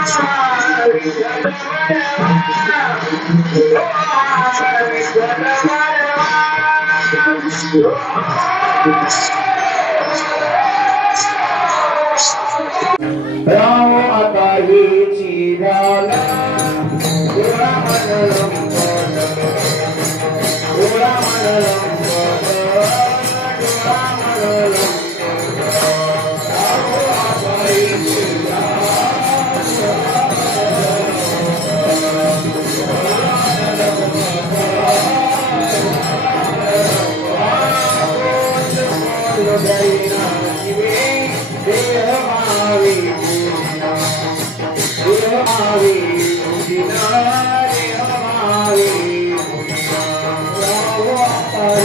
Oh,